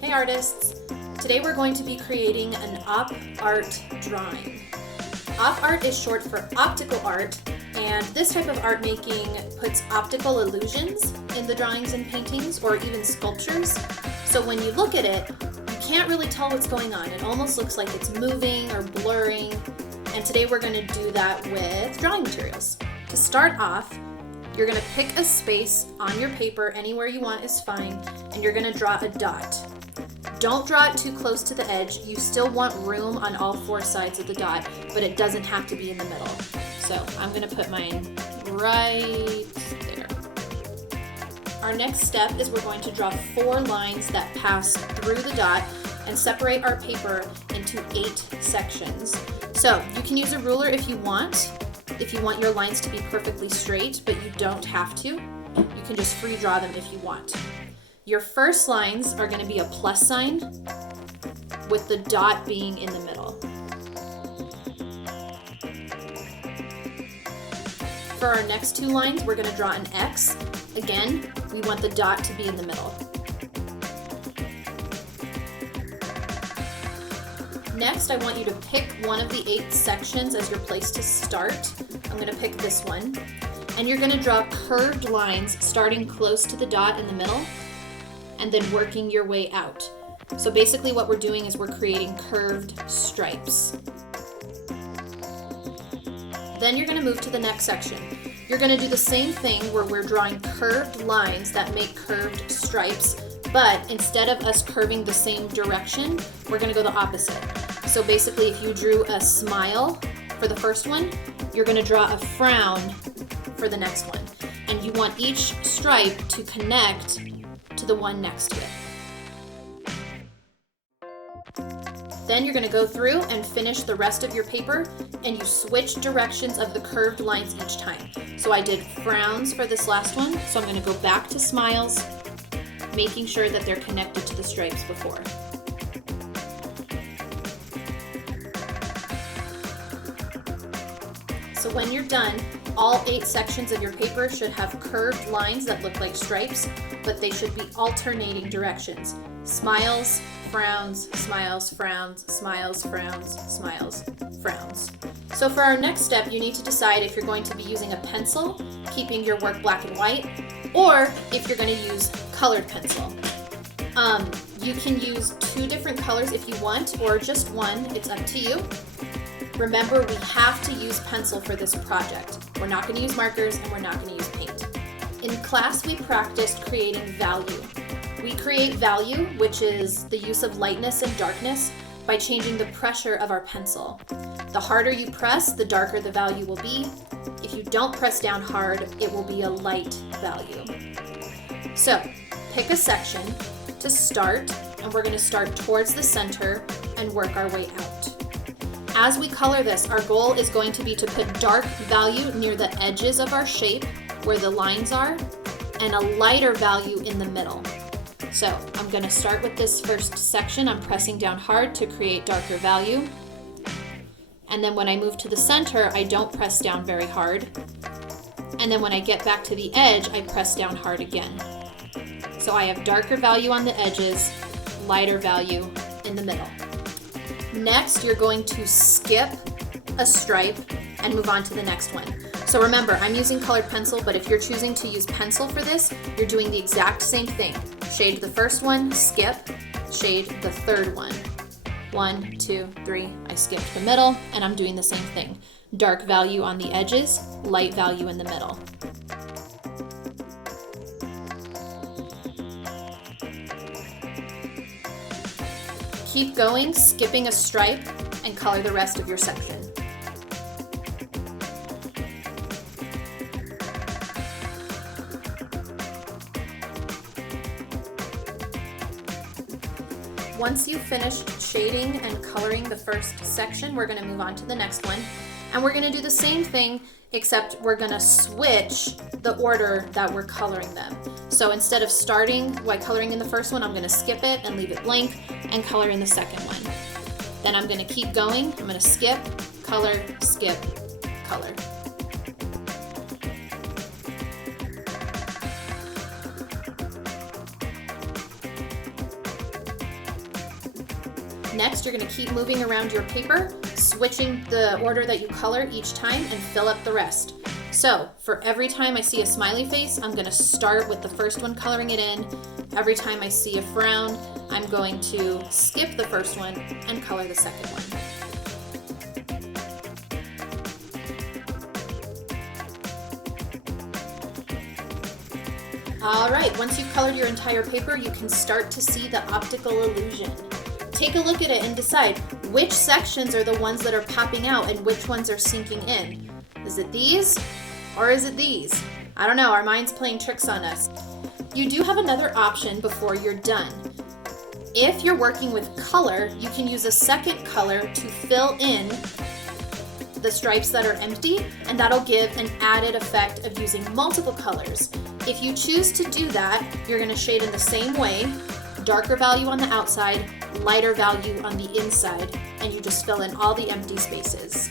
Hey artists! Today we're going to be creating an op art drawing. Op art is short for optical art, and this type of art making puts optical illusions in the drawings and paintings or even sculptures. So when you look at it, you can't really tell what's going on. It almost looks like it's moving or blurring. And today we're going to do that with drawing materials. To start off, you're going to pick a space on your paper, anywhere you want is fine, and you're going to draw a dot. Don't draw it too close to the edge. You still want room on all four sides of the dot, but it doesn't have to be in the middle. So I'm going to put mine right there. Our next step is we're going to draw 4 lines that pass through the dot and separate our paper into 8 sections. So you can use a ruler if you want your lines to be perfectly straight, but you don't have to. You can just free draw them if you want. Your first lines are going to be a plus sign with the dot being in the middle. For our next 2 lines, we're going to draw an X. Again, we want the dot to be in the middle. Next, I want you to pick one of the 8 sections as your place to start. I'm going to pick this one. And you're going to draw curved lines starting close to the dot in the middle and then working your way out. So basically what we're doing is we're creating curved stripes. Then you're going to move to the next section. You're going to do the same thing where we're drawing curved lines that make curved stripes, but instead of us curving the same direction, we're going to go the opposite. So basically if you drew a smile for the first one, you're going to draw a frown for the next one. And you want each stripe to connect to the one next to it. Then you're going to go through and finish the rest of your paper, and you switch directions of the curved lines each time. So I did frowns for this last one, so I'm going to go back to smiles, making sure that they're connected to the stripes before. So when you're done, all 8 sections of your paper should have curved lines that look like stripes, but they should be alternating directions. Smiles, frowns, smiles, frowns, smiles, frowns, smiles, frowns. So for our next step, you need to decide if you're going to be using a pencil, keeping your work black and white, or if you're going to use colored pencil. You can use 2 different colors if you want, or just one, it's up to you. Remember, we have to use pencil for this project. We're not going to use markers and we're not going to use paint. In class, we practiced creating value. We create value, which is the use of lightness and darkness, by changing the pressure of our pencil. The harder you press, the darker the value will be. If you don't press down hard, it will be a light value. So, pick a section to start, and we're going to start towards the center and work our way out. As we color this, our goal is going to be to put dark value near the edges of our shape where the lines are and a lighter value in the middle. So I'm going to start with this first section. I'm pressing down hard to create darker value. And then when I move to the center, I don't press down very hard. And then when I get back to the edge, I press down hard again. So I have darker value on the edges, lighter value in the middle. Next, you're going to skip a stripe and move on to the next one. So remember, I'm using colored pencil, but if you're choosing to use pencil for this, you're doing the exact same thing. Shade the first one, skip, shade the third one. 1, 2, 3, I skipped the middle, and I'm doing the same thing. Dark value on the edges, light value in the middle. Keep going, skipping a stripe, and color the rest of your section. Once you've finished shading and coloring the first section, we're going to move on to the next one. And we're going to do the same thing, except we're going to switch the order that we're coloring them. So instead of starting while coloring in the first one, I'm going to skip it and leave it blank and color in the second one. Then I'm going to keep going. I'm going to skip, color, skip, color. Next, you're going to keep moving around your paper, switching the order that you color each time and fill up the rest. So for every time I see a smiley face, I'm going to start with the first one coloring it in. Every time I see a frown, I'm going to skip the first one and color the second one. All right, once you've colored your entire paper, you can start to see the optical illusion. Take a look at it and decide which sections are the ones that are popping out and which ones are sinking in. Is it these or is it these? I don't know, our mind's playing tricks on us. You do have another option before you're done. If you're working with color, you can use a second color to fill in the stripes that are empty, and that'll give an added effect of using multiple colors. If you choose to do that, you're going to shade in the same way, darker value on the outside, lighter value on the inside, and you just fill in all the empty spaces.